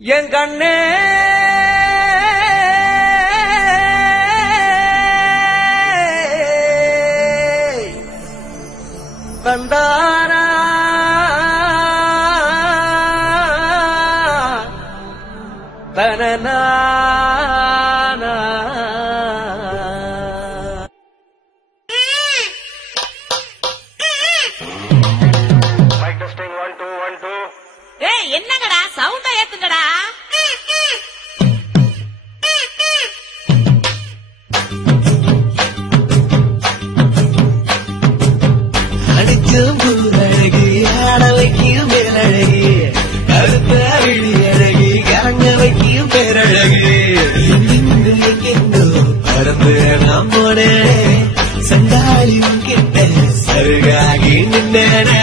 என் கண்ணே வந்தானா தனனா என்னங்கடா சவுண்டா ஏத்துங்கடா. அடிச்சும் பூரழகி ஆட வைக்கும் பேரழகி கருத்த விழி அழகி கரங்க வைக்கும் பேரழகி எங்கெங்கு எங்கெங்கோ பறந்து நாம் போனேன் சண்டாளியும் கிட்ட சருகாகி நின்னேனே.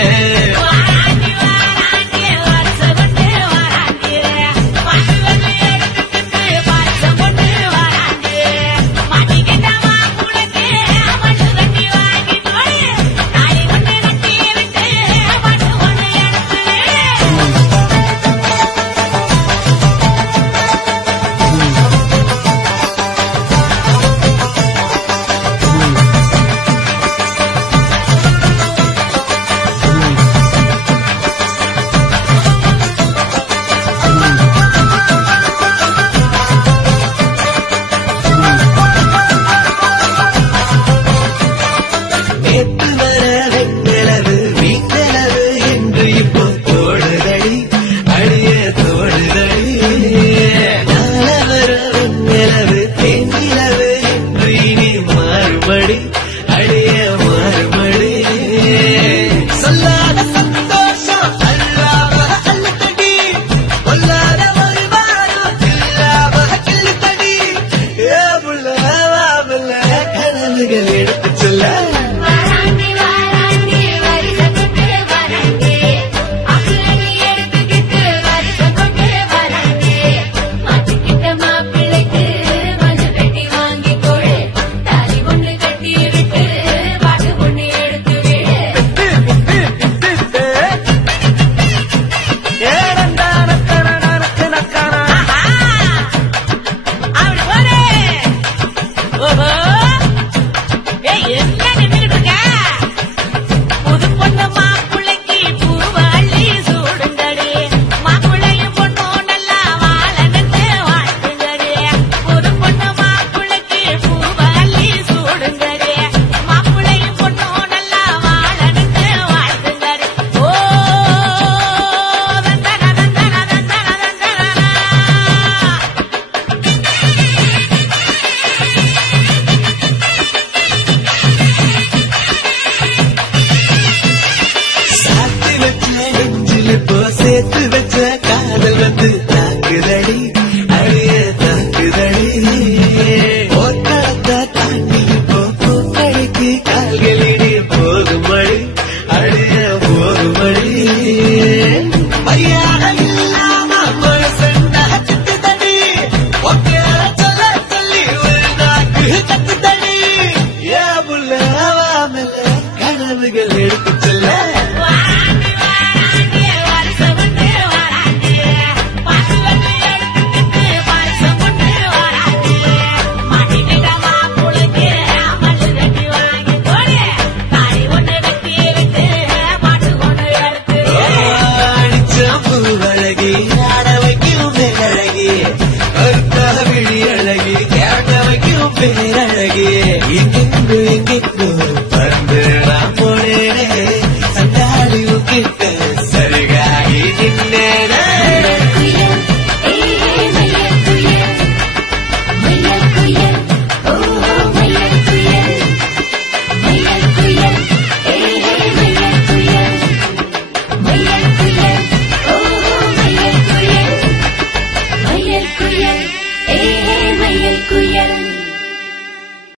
சேர்த்து வச்ச காதல் வந்து தாக்குதடி அழிய தாக்குதடி போட்டத்தை தாண்டி பூக்கடைக்கு கால்களிடி போகுமடி அழிய போகுமடி மரியாதை இல்லாம மனசண்டா சிட்டுதடி ஒக்கே சொல்ல சொல்லி ஒரு நாக்கு கத்துதடி ஏ புள்ள வாமல கனவுகள் எடுத்து சொல்ல பேரழகி எங்கெங்கு